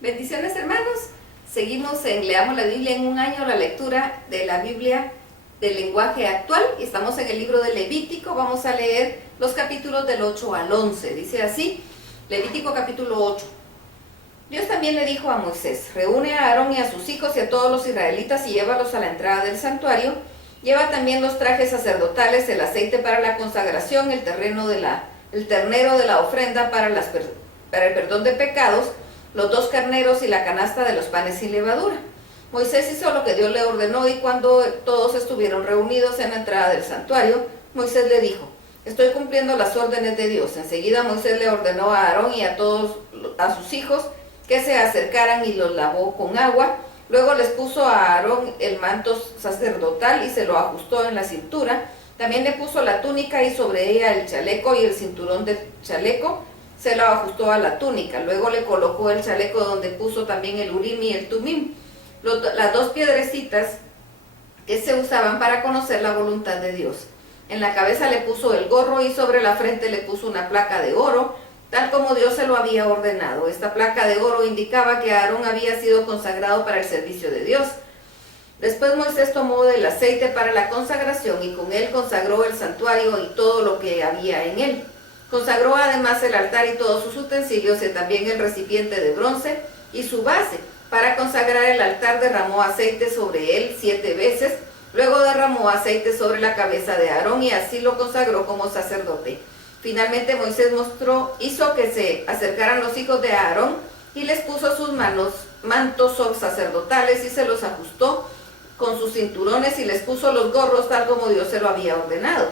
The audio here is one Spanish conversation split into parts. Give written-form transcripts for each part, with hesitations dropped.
Bendiciones, hermanos. Seguimos en Leamos la Biblia en un año, la lectura de la Biblia del lenguaje actual, y estamos en el libro de Levítico. Vamos a leer los capítulos del 8 al 11. Dice así, Levítico capítulo 8. Dios también le dijo a Moisés: reúne a Aarón y a sus hijos y a todos los israelitas y llévalos a la entrada del santuario. Lleva también los trajes sacerdotales, el aceite para la consagración, el ternero de la ofrenda para el perdón de pecados, los 2 carneros y la canasta de los panes sin levadura. Moisés hizo lo que Dios le ordenó, y cuando todos estuvieron reunidos en la entrada del santuario, Moisés le dijo: estoy cumpliendo las órdenes de Dios. Enseguida Moisés le ordenó a Aarón y a todos a sus hijos que se acercaran y los lavó con agua. Luego les puso a Aarón el manto sacerdotal y se lo ajustó en la cintura. También le puso la túnica y sobre ella el chaleco, y el cinturón del chaleco se lo ajustó a la túnica. Luego le colocó el chaleco donde puso también el urim y el tumim, las 2 piedrecitas que se usaban para conocer la voluntad de Dios. En la cabeza le puso el gorro y sobre la frente le puso una placa de oro, tal como Dios se lo había ordenado. Esta placa de oro indicaba que Aarón había sido consagrado para el servicio de Dios. Después Moisés tomó del aceite para la consagración y con él consagró el santuario y todo lo que había en él. Consagró además el altar y todos sus utensilios, y también el recipiente de bronce y su base. Para consagrar el altar derramó aceite sobre él 7 veces. Luego derramó aceite sobre la cabeza de Aarón y así lo consagró como sacerdote. Finalmente Moisés hizo que se acercaran los hijos de Aarón y les puso sus mantos sacerdotales y se los ajustó con sus cinturones y les puso los gorros tal como Dios se lo había ordenado.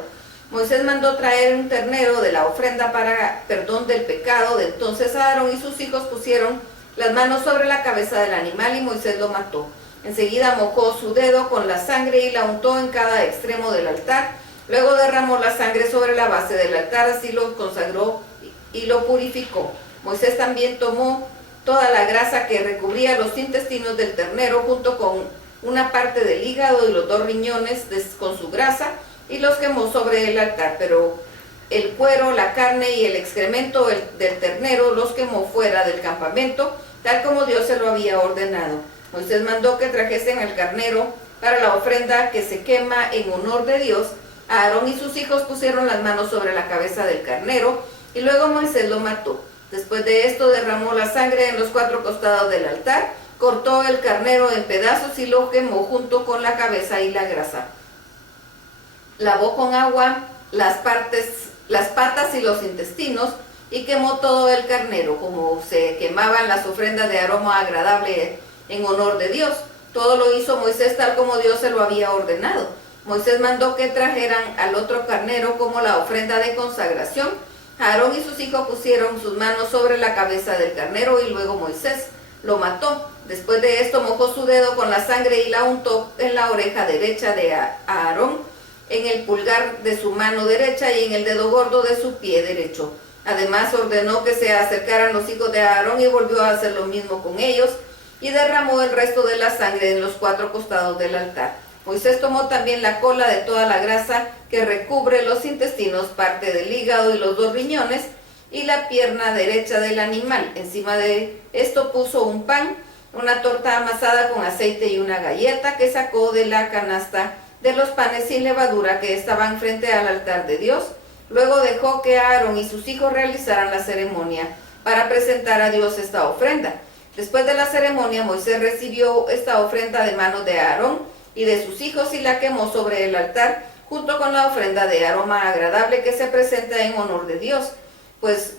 Moisés mandó traer un ternero de la ofrenda para perdón del pecado. Entonces Aarón y sus hijos pusieron las manos sobre la cabeza del animal y Moisés lo mató. Enseguida mojó su dedo con la sangre y la untó en cada extremo del altar. Luego derramó la sangre sobre la base del altar, así lo consagró y lo purificó. Moisés también tomó toda la grasa que recubría los intestinos del ternero, junto con una parte del hígado y los 2 riñones con su grasa, y los quemó sobre el altar, pero el cuero, la carne y el excremento del ternero los quemó fuera del campamento, tal como Dios se lo había ordenado. Moisés mandó que trajesen al carnero para la ofrenda que se quema en honor de Dios. Aarón y sus hijos pusieron las manos sobre la cabeza del carnero, y luego Moisés lo mató. Después de esto derramó la sangre en los 4 costados del altar, cortó el carnero en pedazos y lo quemó junto con la cabeza y la grasa. Lavó con agua las patas y los intestinos y quemó todo el carnero, como se quemaban las ofrendas de aroma agradable en honor de Dios. Todo lo hizo Moisés tal como Dios se lo había ordenado. Moisés mandó que trajeran al otro carnero como la ofrenda de consagración. Aarón y sus hijos pusieron sus manos sobre la cabeza del carnero y luego Moisés lo mató. Después de esto mojó su dedo con la sangre y la untó en la oreja derecha de Aarón, en el pulgar de su mano derecha y en el dedo gordo de su pie derecho. Además ordenó que se acercaran los hijos de Aarón y volvió a hacer lo mismo con ellos, y derramó el resto de la sangre en los 4 costados del altar. Moisés tomó también la cola de toda la grasa que recubre los intestinos, parte del hígado y los 2 riñones, y la pierna derecha del animal. Encima de esto puso un pan, una torta amasada con aceite y una galleta que sacó de la canasta de los panes sin levadura que estaban frente al altar de Dios. Luego dejó que Aarón y sus hijos realizaran la ceremonia para presentar a Dios esta ofrenda. Después de la ceremonia, Moisés recibió esta ofrenda de manos de Aarón y de sus hijos y la quemó sobre el altar junto con la ofrenda de aroma agradable que se presenta en honor de Dios, pues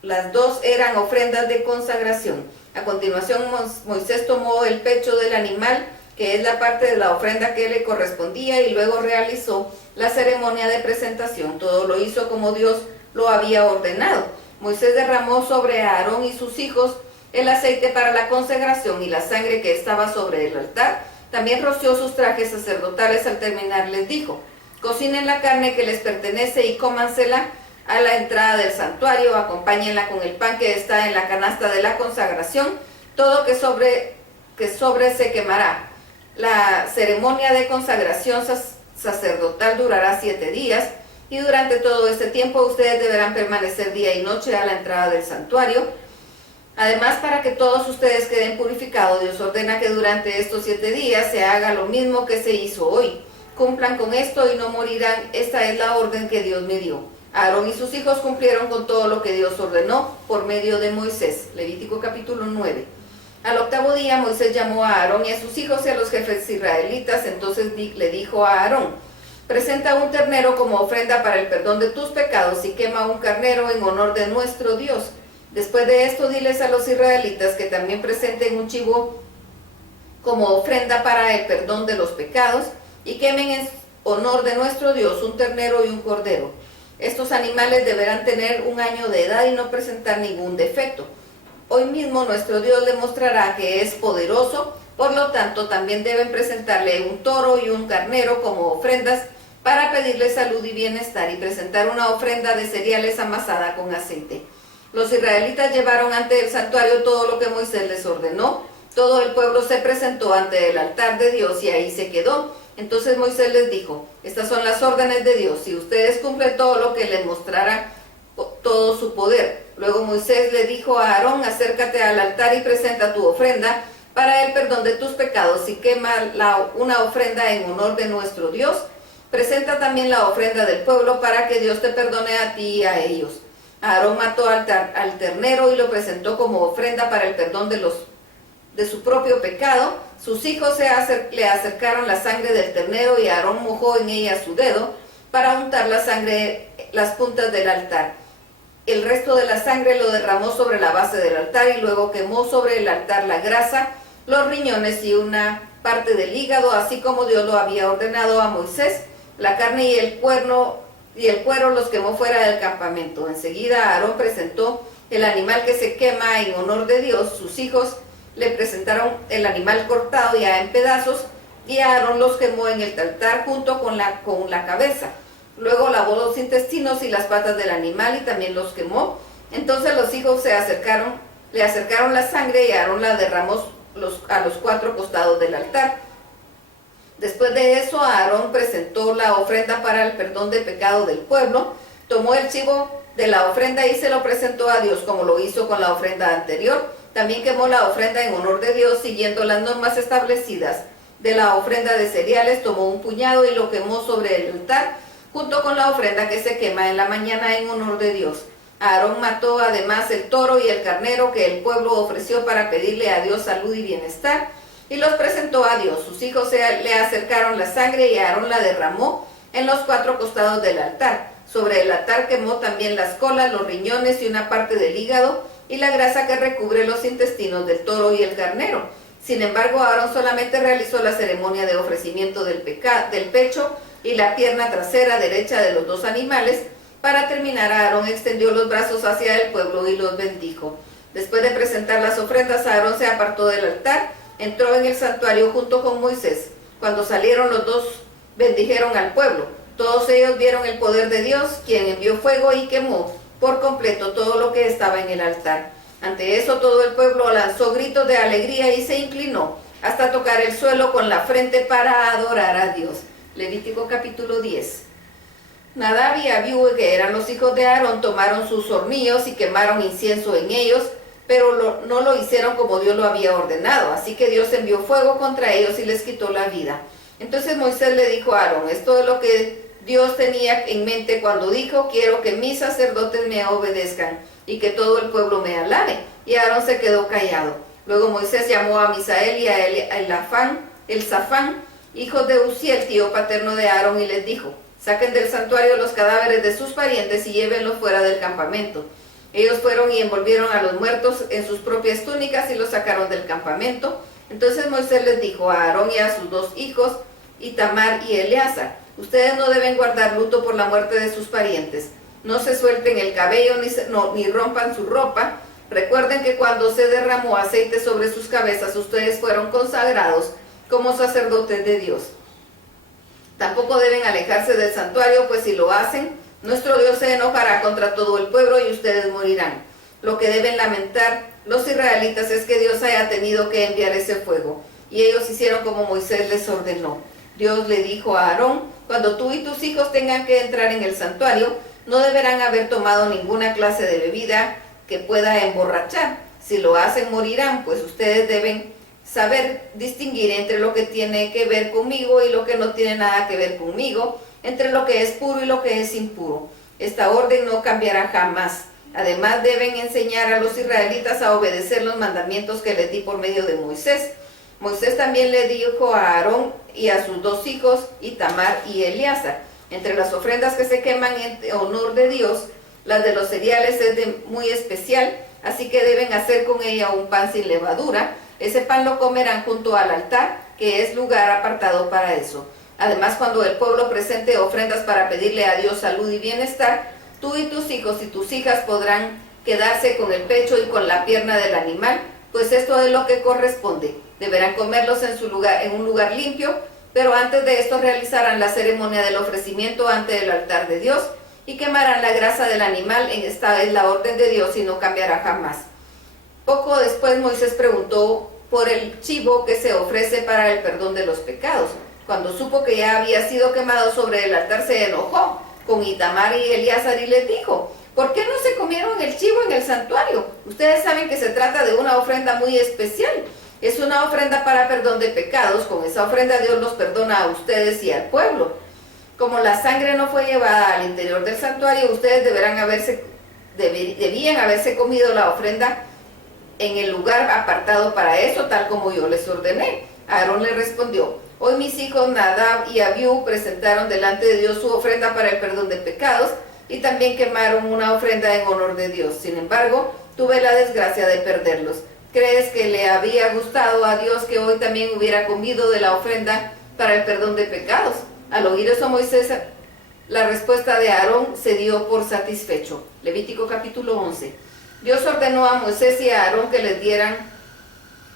las 2 eran ofrendas de consagración. A continuación Moisés tomó el pecho del animal, que es la parte de la ofrenda que le correspondía, y luego realizó la ceremonia de presentación. Todo lo hizo como Dios lo había ordenado. Moisés derramó sobre Aarón y sus hijos el aceite para la consagración y la sangre que estaba sobre el altar. También roció sus trajes sacerdotales. Al terminar les dijo: cocinen la carne que les pertenece y cómansela a la entrada del santuario, acompáñenla con el pan que está en la canasta de la consagración, todo que sobre se quemará. La ceremonia de consagración sacerdotal durará 7 días, y durante todo este tiempo ustedes deberán permanecer día y noche a la entrada del santuario. Además, para que todos ustedes queden purificados, Dios ordena que durante estos 7 días se haga lo mismo que se hizo hoy. Cumplan con esto y no morirán. Esta es la orden que Dios me dio. Aarón y sus hijos cumplieron con todo lo que Dios ordenó por medio de Moisés. Levítico capítulo 9. Al 8º día Moisés llamó a Aarón y a sus hijos y a los jefes israelitas. Entonces le dijo a Aarón: presenta un ternero como ofrenda para el perdón de tus pecados y quema un carnero en honor de nuestro Dios. Después de esto, diles a los israelitas que también presenten un chivo como ofrenda para el perdón de los pecados y quemen en honor de nuestro Dios un ternero y un cordero. Estos animales deberán tener 1 año de edad y no presentar ningún defecto. Hoy mismo nuestro Dios le mostrará que es poderoso, por lo tanto también deben presentarle un toro y un carnero como ofrendas para pedirle salud y bienestar y presentar una ofrenda de cereales amasada con aceite. Los israelitas llevaron ante el santuario todo lo que Moisés les ordenó. Todo el pueblo se presentó ante el altar de Dios y ahí se quedó. Entonces Moisés les dijo: estas son las órdenes de Dios, si ustedes cumplen todo lo que les mostrará todo su poder. Luego Moisés le dijo a Aarón: acércate al altar y presenta tu ofrenda para el perdón de tus pecados y quema una ofrenda en honor de nuestro Dios. Presenta también la ofrenda del pueblo para que Dios te perdone a ti y a ellos. Aarón mató al ternero y lo presentó como ofrenda para el perdón de su propio pecado. Sus hijos le acercaron la sangre del ternero y Aarón mojó en ella su dedo para untar la sangre las puntas del altar. El resto de la sangre lo derramó sobre la base del altar y luego quemó sobre el altar la grasa, los riñones y una parte del hígado, así como Dios lo había ordenado a Moisés. La carne y el cuero los quemó fuera del campamento. Enseguida Aarón presentó el animal que se quema en honor de Dios. Sus hijos le presentaron el animal cortado ya en pedazos y Aarón los quemó en el altar junto con la cabeza. Luego lavó los intestinos y las patas del animal y también los quemó. Entonces los hijos le acercaron la sangre y Aarón la derramó a los 4 costados del altar. Después de eso, Aarón presentó la ofrenda para el perdón de pecado del pueblo, tomó el chivo de la ofrenda y se lo presentó a Dios como lo hizo con la ofrenda anterior. También quemó la ofrenda en honor de Dios siguiendo las normas establecidas. De la ofrenda de cereales tomó un puñado y lo quemó sobre el altar junto con la ofrenda que se quema en la mañana en honor de Dios. Aarón mató además el toro y el carnero que el pueblo ofreció para pedirle a Dios salud y bienestar y los presentó a Dios. Sus hijos le acercaron la sangre y Aarón la derramó en los 4 costados del altar. Sobre el altar quemó también las colas, los riñones y una parte del hígado y la grasa que recubre los intestinos del toro y el carnero. Sin embargo, Aarón solamente realizó la ceremonia de ofrecimiento del pecho y la pierna trasera derecha de los 2 animales. Para terminar, Aarón extendió los brazos hacia el pueblo y los bendijo. Después de presentar las ofrendas, Aarón se apartó del altar, entró en el santuario junto con Moisés. Cuando salieron los 2, bendijeron al pueblo. Todos ellos vieron el poder de Dios, quien envió fuego y quemó por completo todo lo que estaba en el altar. Ante eso todo el pueblo lanzó gritos de alegría y se inclinó hasta tocar el suelo con la frente para adorar a Dios. Levítico capítulo 10. Nadab y Abiú, que eran los hijos de Aarón, tomaron sus hornillos y quemaron incienso en ellos, pero no lo hicieron como Dios lo había ordenado. Así que Dios envió fuego contra ellos y les quitó la vida. Entonces Moisés le dijo a Aarón: esto es lo que Dios tenía en mente cuando dijo: quiero que mis sacerdotes me obedezcan y que todo el pueblo me alabe. Y Aarón se quedó callado. Luego Moisés llamó a Misael y a Elzafán, hijos de Uziel, tío paterno de Aarón, y les dijo: saquen del santuario los cadáveres de sus parientes y llévenlos fuera del campamento. Ellos fueron y envolvieron a los muertos en sus propias túnicas y los sacaron del campamento. Entonces Moisés les dijo a Aarón y a sus 2 hijos, Itamar y Eleazar: ustedes no deben guardar luto por la muerte de sus parientes. No se suelten el cabello ni rompan su ropa. Recuerden que cuando se derramó aceite sobre sus cabezas, ustedes fueron consagrados como sacerdotes de Dios. Tampoco deben alejarse del santuario, pues si lo hacen, nuestro Dios se enojará contra todo el pueblo y ustedes morirán. Lo que deben lamentar los israelitas es que Dios haya tenido que enviar ese fuego. Y ellos hicieron como Moisés les ordenó. Dios le dijo a Aarón: cuando tú y tus hijos tengan que entrar en el santuario, no deberán haber tomado ninguna clase de bebida que pueda emborrachar. Si lo hacen, morirán, pues ustedes deben saber distinguir entre lo que tiene que ver conmigo y lo que no tiene nada que ver conmigo, entre lo que es puro y lo que es impuro. Esta orden no cambiará jamás. Además, deben enseñar a los israelitas a obedecer los mandamientos que les di por medio de Moisés. Moisés también le dijo a Aarón y a sus dos hijos, Itamar y Eleazar: entre las ofrendas que se queman en honor de Dios, las de los cereales es de muy especial, así que deben hacer con ella un pan sin levadura. Ese pan lo comerán junto al altar, que es lugar apartado para eso. Además, cuando el pueblo presente ofrendas para pedirle a Dios salud y bienestar, tú y tus hijos y tus hijas podrán quedarse con el pecho y con la pierna del animal, pues esto es lo que corresponde. Deberán comerlos en un lugar limpio, pero antes de esto realizarán la ceremonia del ofrecimiento ante el altar de Dios y quemarán la grasa del animal. En esta es la orden de Dios y no cambiará jamás. Poco después Moisés preguntó por el chivo que se ofrece para el perdón de los pecados. Cuando supo que ya había sido quemado sobre el altar, se enojó con Itamar y Eleazar y les dijo: ¿por qué no se comieron el chivo en el santuario? Ustedes saben que se trata de una ofrenda muy especial. Es una ofrenda para perdón de pecados. Con esa ofrenda Dios los perdona a ustedes y al pueblo. Como la sangre no fue llevada al interior del santuario, ustedes debían haberse comido la ofrenda en el lugar apartado para eso, tal como yo les ordené. Aarón le respondió: hoy mis hijos Nadab y Abiú presentaron delante de Dios su ofrenda para el perdón de pecados y también quemaron una ofrenda en honor de Dios. Sin embargo, tuve la desgracia de perderlos. ¿Crees que le había gustado a Dios que hoy también hubiera comido de la ofrenda para el perdón de pecados? Al oír eso, Moisés, la respuesta de Aarón se dio por satisfecho. Levítico capítulo 11. Dios ordenó a Moisés y a Aarón que les dieran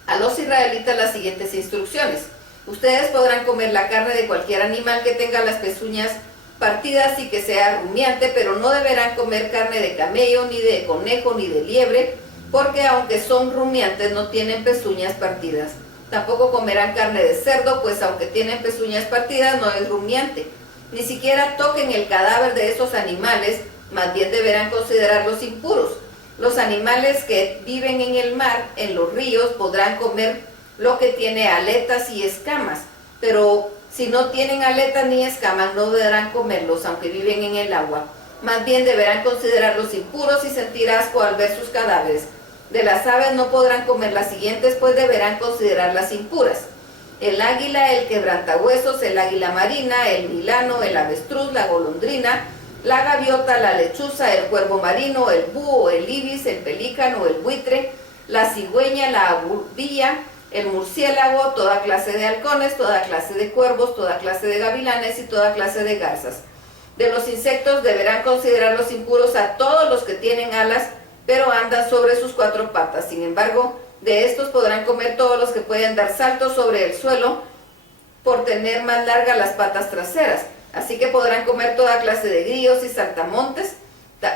a los israelitas las siguientes instrucciones: ustedes podrán comer la carne de cualquier animal que tenga las pezuñas partidas y que sea rumiante, pero no deberán comer carne de camello, ni de conejo, ni de liebre, porque aunque son rumiantes no tienen pezuñas partidas. Tampoco comerán carne de cerdo, pues aunque tienen pezuñas partidas no es rumiante. Ni siquiera toquen el cadáver de esos animales, más bien deberán considerarlos impuros. Los animales que viven en el mar, en los ríos, podrán comer lo que tiene aletas y escamas, pero si no tienen aletas ni escamas no deberán comerlos, aunque viven en el agua. Más bien deberán considerarlos impuros y sentir asco al ver sus cadáveres. De las aves no podrán comer las siguientes, pues deberán considerarlas impuras: el águila, el quebrantahuesos, el águila marina, el milano, el avestruz, la golondrina, la gaviota, la lechuza, el cuervo marino, el búho, el ibis, el pelícano, el buitre, la cigüeña, la abubilla, el murciélago, toda clase de halcones, toda clase de cuervos, toda clase de gavilanes y toda clase de garzas. De los insectos deberán considerarlos impuros a todos los que tienen alas, pero andan sobre sus cuatro patas. Sin embargo, de estos podrán comer todos los que pueden dar saltos sobre el suelo por tener más largas las patas traseras. Así que podrán comer toda clase de grillos y saltamontes.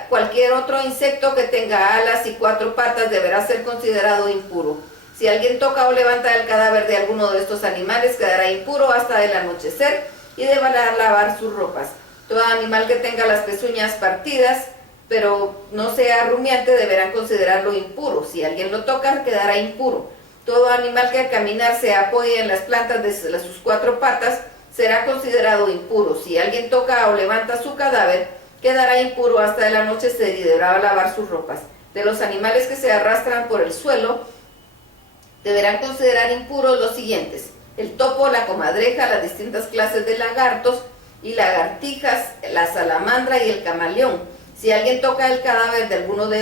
Cualquier otro insecto que tenga alas y cuatro patas deberá ser considerado impuro. Si alguien toca o levanta el cadáver de alguno de estos animales, quedará impuro hasta el anochecer y deberá lavar sus ropas. Todo animal que tenga las pezuñas partidas, pero no sea rumiante, deberán considerarlo impuro. Si alguien lo toca, quedará impuro. Todo animal que al caminar se apoye en las plantas de sus cuatro patas será considerado impuro. Si alguien toca o levanta su cadáver, quedará impuro hasta el anochecer y deberá lavar sus ropas. De los animales que se arrastran por el suelo, deberán considerar impuros los siguientes: el topo, la comadreja, las distintas clases de lagartos y lagartijas, la salamandra y el camaleón. Si alguien toca el cadáver de alguno de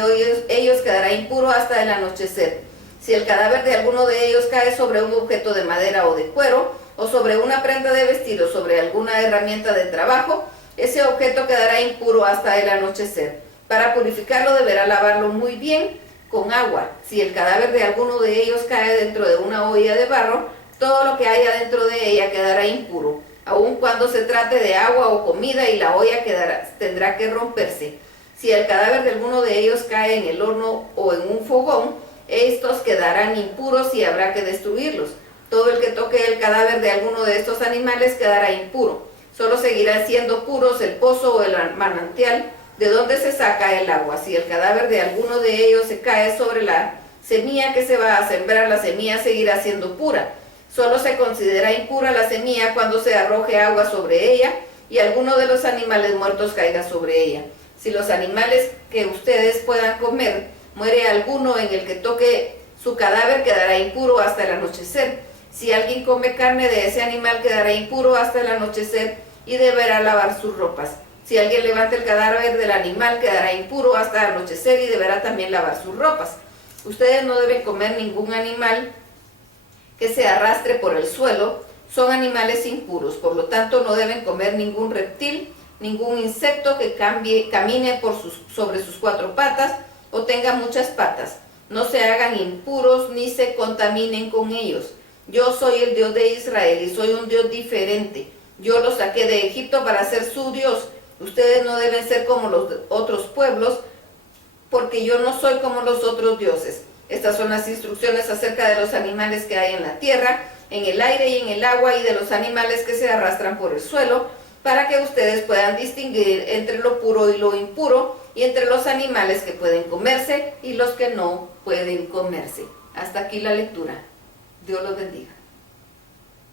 ellos, quedará impuro hasta el anochecer. Si el cadáver de alguno de ellos cae sobre un objeto de madera o de cuero, o sobre una prenda de vestir o sobre alguna herramienta de trabajo, ese objeto quedará impuro hasta el anochecer. Para purificarlo deberá lavarlo muy bien con agua. Si el cadáver de alguno de ellos cae dentro de una olla de barro, todo lo que haya dentro de ella quedará impuro, aun cuando se trate de agua o comida, y la olla tendrá que romperse. Si el cadáver de alguno de ellos cae en el horno o en un fogón, estos quedarán impuros y habrá que destruirlos. Todo el que toque el cadáver de alguno de estos animales quedará impuro. Solo seguirán siendo puros el pozo o el manantial de donde se saca el agua. Si el cadáver de alguno de ellos se cae sobre la semilla que se va a sembrar, la semilla seguirá siendo pura. Solo se considera impura la semilla cuando se arroje agua sobre ella y alguno de los animales muertos caiga sobre ella. Si los animales que ustedes puedan comer, muere alguno en el que toque su cadáver, quedará impuro hasta el anochecer. Si alguien come carne de ese animal, quedará impuro hasta el anochecer y deberá lavar sus ropas. Si alguien levanta el cadáver del animal, quedará impuro hasta el anochecer y deberá también lavar sus ropas. Ustedes no deben comer ningún animal que se arrastre por el suelo, son animales impuros, por lo tanto no deben comer ningún reptil, ningún insecto que camine sobre sus 4 patas o tenga muchas patas. No se hagan impuros ni se contaminen con ellos. Yo soy el Dios de Israel y soy un Dios diferente. Yo los saqué de Egipto para ser su Dios. Ustedes no deben ser como los otros pueblos, porque yo no soy como los otros dioses. Estas son las instrucciones acerca de los animales que hay en la tierra, en el aire y en el agua, y de los animales que se arrastran por el suelo, para que ustedes puedan distinguir entre lo puro y lo impuro, y entre los animales que pueden comerse y los que no pueden comerse. Hasta aquí la lectura. Dios los bendiga.